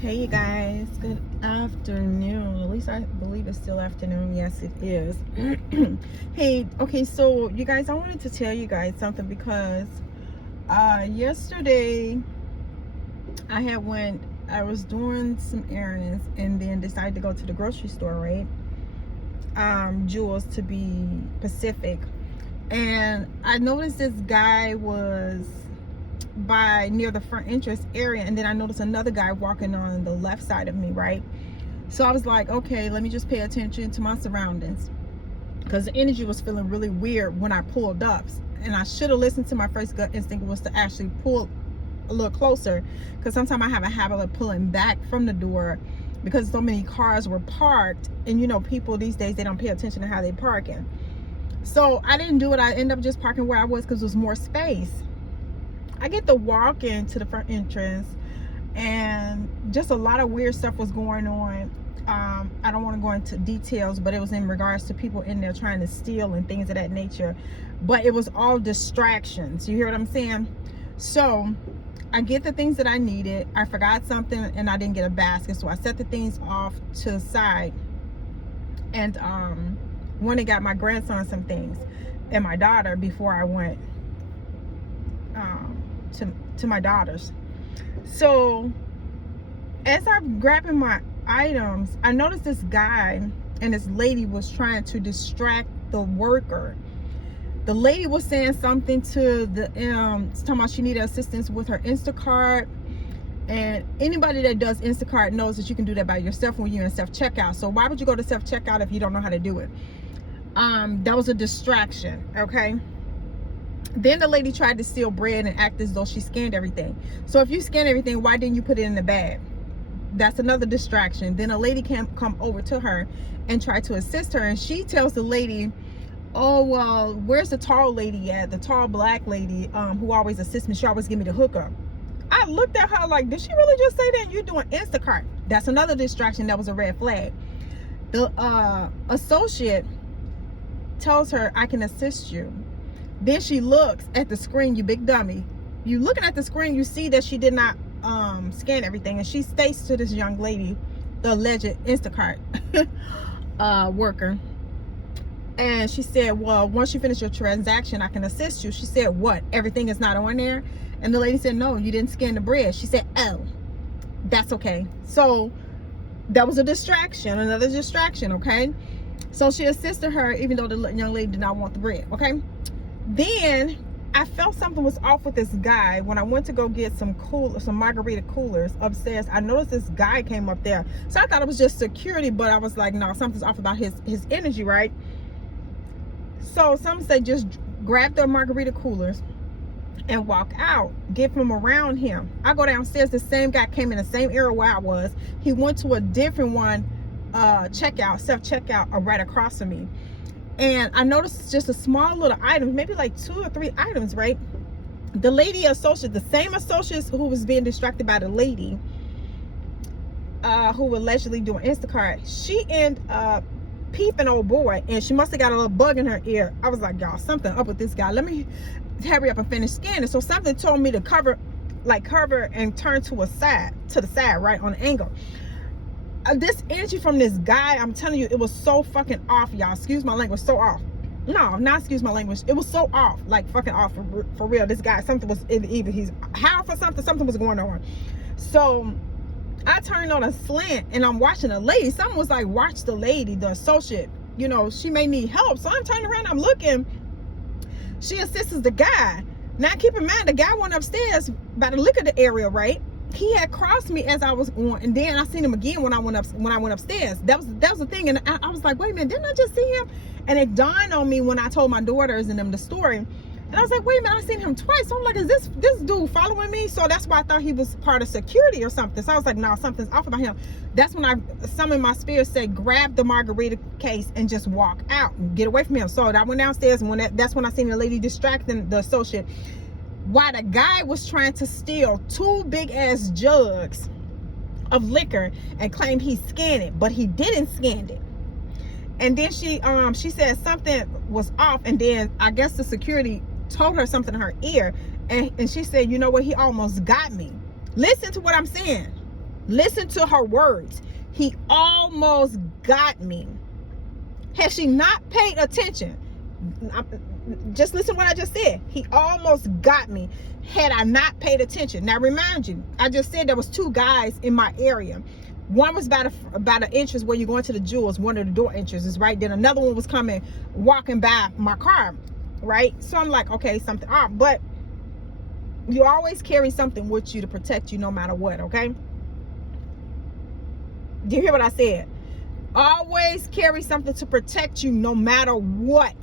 Hey you guys, good afternoon. At least I believe it's still afternoon. Yes, it is. Hey, okay, so you guys, I wanted to tell you guys something because yesterday I was doing some errands and then decided to go to the grocery store, right? Jewels to be Pacific. And I noticed this guy was by near the front entrance area, and then I noticed another guy walking on the left side of me, right? So I was like, okay, let me just pay attention to my surroundings, because the energy was feeling really weird when I pulled up, and I should have listened to my first gut instinct was to actually pull a little closer, because sometimes I have a habit of pulling back from the door because so many cars were parked, and you know, people these days, they don't pay attention to how they parking. So I didn't do it. I ended up just parking where I was because there was more space. I get to walk into the front entrance, and just a lot of weird stuff was going on. I don't want to go into details, but it was in regards to people in there trying to steal and things of that nature. But it was all distractions. You hear what I'm saying? So I get the things that I needed. I forgot something and I didn't get a basket, so I set the things off to the side, and went and got my grandson some things and my daughter before I went to my daughter's. So as I'm grabbing my items, I noticed this guy and this lady was trying to distract the worker. The lady was saying something to the talking about she needed assistance with her Instacart, and anybody that does Instacart knows that you can do that by yourself when you're in self-checkout. So why would you go to self-checkout if you don't know how to do it? That was a distraction. Okay. Then the lady tried to steal bread and act as though she scanned everything. So if you scan everything, why didn't you put it in the bag? That's another distraction. Then a lady can come over to her and try to assist her, and she tells the lady, oh, well, where's the tall lady at? The tall black lady who always assists me. She always give me the hookup. I looked at her like, did she really just say that? You're doing Instacart. That's another distraction. That was a red flag. The associate tells her, I can assist you. Then she looks at the screen, you big dummy. You looking at the screen, you see that she did not scan everything, and she states to this young lady, the alleged Instacart worker, and she said, well, once you finish your transaction, I can assist you. She said, what, everything is not on there? And the lady said, no, you didn't scan the bread. She said, oh, that's okay. So that was a distraction, another distraction. Okay, so she assisted her even though the young lady did not want the bread. Okay. Then I felt something was off with this guy when I went to go get some margarita coolers upstairs. I noticed this guy came up there, so I thought it was just security, but I was like, no, something's off about his energy, right? So some say just grab the margarita coolers and walk out, get from around him. I go downstairs, the same guy came in the same area where I was. He went to a different one, self-checkout right across from me. And I noticed it's just a small little item, maybe like 2 or 3 items, right? The lady associate, the same associate who was being distracted by the lady who was allegedly doing Instacart, she ended up peeping old boy, and she must have got a little bug in her ear. I was like, y'all, something up with this guy. Let me hurry up and finish scanning. So something told me to cover and turn to the side, right, on an angle. This energy from this guy, I'm telling you, it was so fucking off, y'all. Excuse my language, so off. No, not excuse my language. It was so off, like fucking off for real. This guy, something was either he's high for something was going on. So I turned on a slant and I'm watching a lady. Someone was like, watch the lady, the associate. You know, she may need help. So I'm turning around, I'm looking. She assists the guy. Now keep in mind, the guy went upstairs by the liquor area, right? He had crossed me as I was going, and then I seen him again when I went upstairs. That was the thing, and I was like, wait a minute, didn't I just see him? And it dawned on me when I told my daughters and them the story, and I was like, wait a minute, I seen him twice. So I'm like, is this dude following me? So that's why I thought he was part of security or something. So I was like, no, something's off about him. That's when I summoned my spirit, said, grab the margarita case and just walk out and get away from him. So I went downstairs, and that's when I seen the lady distracting the associate, while the guy was trying to steal 2 big ass jugs of liquor and claimed he scanned it, but he didn't scan it. And then she said something was off, and then I guess the security told her something in her ear, and she said, you know what, he almost got me. Listen to what I'm saying. Listen to her words. He almost got me. Had she not paid attention, just listen to what I just said. He almost got me had I not paid attention. Now, remind you, I just said there was 2 guys in my area. One was about an entrance where you go into the jewels, one of the door entrances, right? Then another one was coming, walking by my car, right? So I'm like, okay, something off. But you always carry something with you to protect you no matter what, okay? Do you hear what I said? Always carry something to protect you no matter what.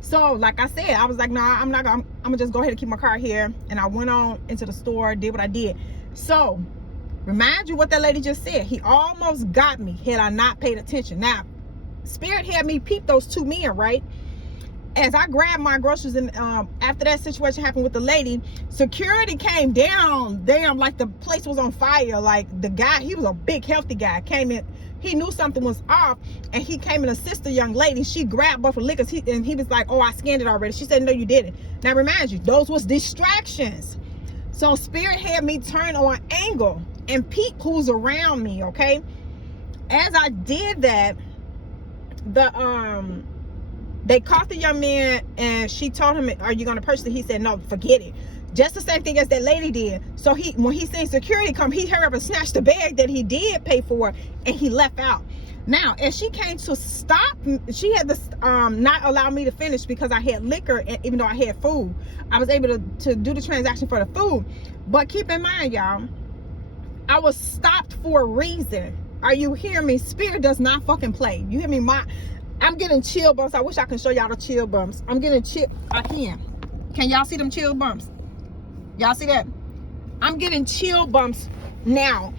So like I said, I was like, nah, I'm gonna just go ahead and keep my car here. And I went on into the store, did what I did. So remind you what that lady just said. He almost got me had I not paid attention. Now, Spirit had me peep those 2 men, right? As I grabbed my groceries, and after that situation happened with the lady, security came down. Damn, like the place was on fire. Like the guy, he was a big, healthy guy, came in. He knew something was off, and he came and assisted the young lady. She grabbed both of liquors, and he was like, oh, I scanned it already. She said, no, you didn't. Now, remind you, those was distractions. So Spirit had me turn on angle and peep who's around me, okay? As I did that, they caught the young man, and she told him, are you going to purchase it? He said, no, forget it. Just the same thing as that lady did. So when he seen security come, he hurried up and snatched the bag that he did pay for, and he left out. Now, as she came to stop, she had to not allow me to finish because I had liquor, and even though I had food, I was able to do the transaction for the food. But keep in mind, y'all, I was stopped for a reason. Are you hearing me? Spirit does not fucking play. You hear me? I'm getting chill bumps. I wish I can show y'all the chill bumps. I'm getting chill. I can. Can y'all see them chill bumps? Y'all see that? I'm getting chill bumps now.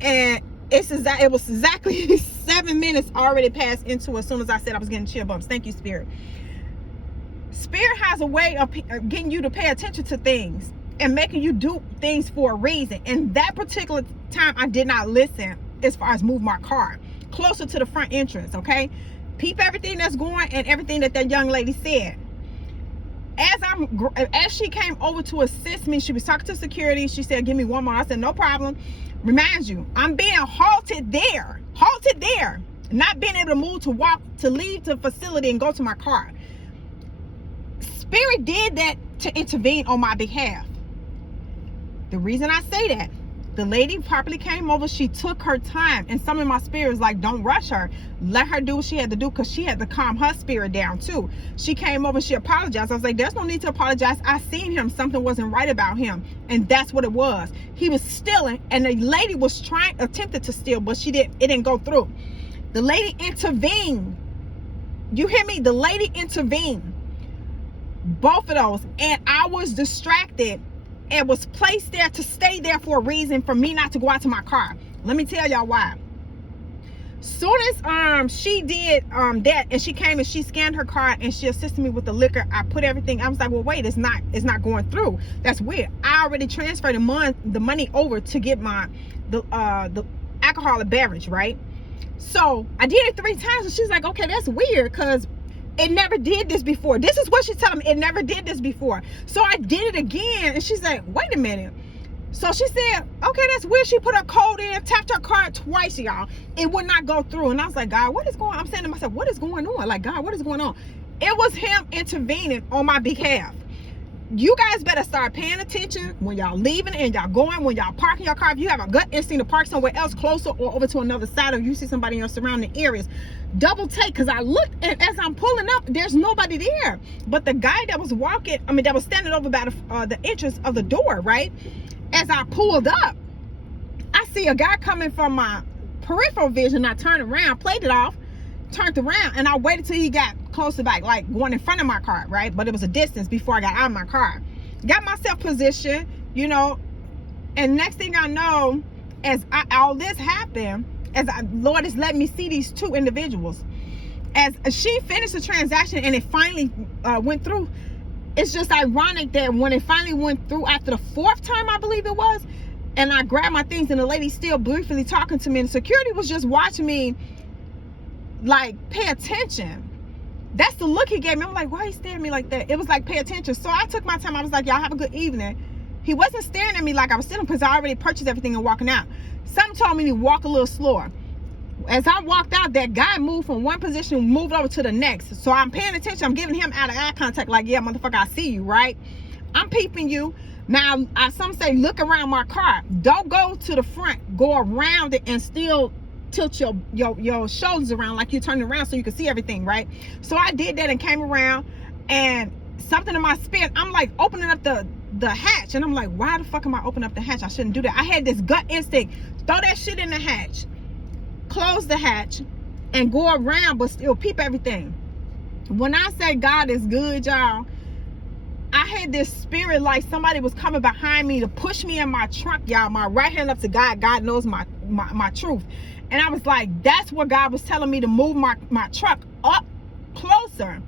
And it was exactly 7 minutes already passed into as soon as I said I was getting chill bumps. Thank you, Spirit. Spirit has a way of getting you to pay attention to things and making you do things for a reason. And that particular time, I did not listen as far as move my car closer to the front entrance, okay? Peep everything that's going and everything that young lady said. As she came over to assist me, she was talking to security. She said, give me one more. I said, no problem. Remind you, I'm being halted there, not being able to move, to walk, to leave the facility and go to my car. Spirit did that to intervene on my behalf. The reason I say that, the lady properly came over. She took her time, and some of my spirit was like, don't rush her. Let her do what she had to do, because she had to calm her spirit down too. She came over, she apologized. I was like, there's no need to apologize. I seen him. Something wasn't right about him. And that's what it was. He was stealing, and the lady was attempted to steal, but it didn't go through. The lady intervened. You hear me? The lady intervened. Both of those. And I was distracted and was placed there to stay there for a reason, for me not to go out to my car. Let me tell y'all why. Soon as she did that, and she came and she scanned her card and she assisted me with the liquor, I put everything. I was like, well, wait, it's not going through. That's weird. I already transferred the money over to get the alcoholic beverage, right? So I did it 3 times, and she's like, okay, that's weird, because it never did this before. This is what she's telling me. It never did this before. So I did it again, and she's like, wait a minute. So she said, okay, that's weird. She put her code in, tapped her card twice, y'all. It would not go through. And I was like, God, what is going on? I'm saying to myself, what is going on? Like, God, what is going on? It was him intervening on my behalf. You guys better start paying attention when y'all leaving and y'all going, when y'all parking your car. If you have a gut instinct to park somewhere else closer or over to another side, or you see somebody in your surrounding areas, double take, because I looked, and as I'm pulling up, there's nobody there. But the guy that was that was standing over by the entrance of the door, right? As I pulled up, I see a guy coming from my peripheral vision. I turned around, played it off, turned around, and I waited till he got closer back, like going in front of my car, right? But it was a distance before I got out of my car. Got myself positioned, and next thing I know, as all this happened, Lord has let me see these 2 individuals. As she finished the transaction and it finally went through, it's just ironic that when it finally went through after the 4th time, I believe it was, and I grabbed my things, and the lady still briefly talking to me, and security was just watching me, like, pay attention. That's the look he gave me. I'm like, why are you staring at me like that? It was like, pay attention. So I took my time. I was like, y'all have a good evening. He wasn't staring at me like I was stealing because I already purchased everything and walking out. Something told me to walk a little slower. As I walked out, that guy moved from one position, moved over to the next. So I'm paying attention. I'm giving him out of eye contact like, yeah, motherfucker, I see you, right? I'm peeping you. Now, some say, look around my car. Don't go to the front. Go around it and still tilt your shoulders around like you're turning around so you can see everything, right? So I did that and came around, and something in my spirit, I'm like opening up the hatch, and I'm like, why the fuck am I opening up the hatch? I shouldn't do that. I had this gut instinct. Throw that shit in the hatch. Close the hatch and go around, but still peep everything. When I say God is good, y'all, I had this spirit like somebody was coming behind me to push me in my trunk, y'all. My right hand up to God. God knows my truth. And I was like, that's what God was telling me, to move my truck up closer.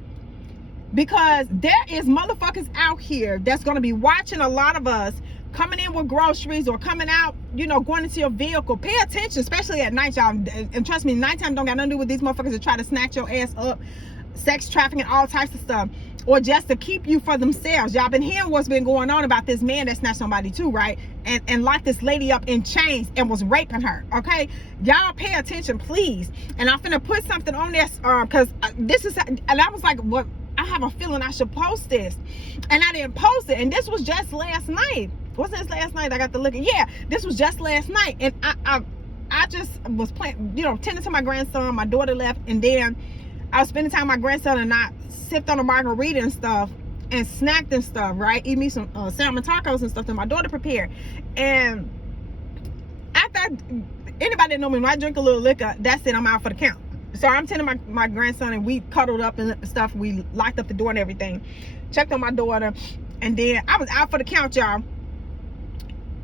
Because there is motherfuckers out here that's going to be watching a lot of us coming in with groceries or coming out, you know, going into your vehicle. Pay attention, especially at night, y'all. And trust me, nighttime don't got nothing to do with these motherfuckers that try to snatch your ass up, sex trafficking, all types of stuff, or just to keep you for themselves. Y'all been hearing what's been going on about this man that snatched somebody too, right? And locked this lady up in chains and was raping her, okay? Y'all pay attention, please. And I'm finna put something on this, because this is, and I was like, what? I have a feeling I should post this, and I didn't post it. And this was just last night. Wasn't this last night? I got to look at, yeah, this was just last night. And I just was playing, you know, tending to my grandson. My daughter left, and then I was spending time with my grandson, and I sipped on a margarita and stuff and snacked and stuff, right? Eat me some salmon tacos and stuff that my daughter prepared. And after anybody that know me, when I drink a little liquor, that's it, I'm out for the count. So I'm tending my grandson, and we cuddled up and stuff. We locked up the door and everything, checked on my daughter, and then I was out for the count, y'all.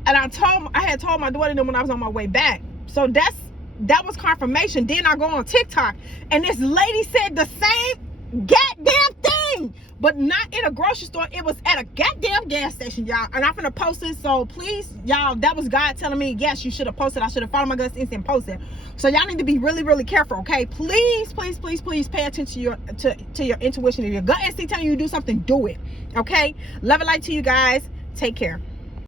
And I had told my daughter when I was on my way back. So that was confirmation. Then I go on TikTok, and this lady said the same goddamn thing, but not in a grocery store. It was at a goddamn gas station, y'all. And I'm gonna post it. So please, y'all, that was God telling me, yes, you should have posted. I should have followed my gut instinct and posted. So y'all need to be really, really careful, okay? Please, please, please, please pay attention to your intuition. If your gut instinct telling you to do something, do it, okay? Love and light to you guys. Take care.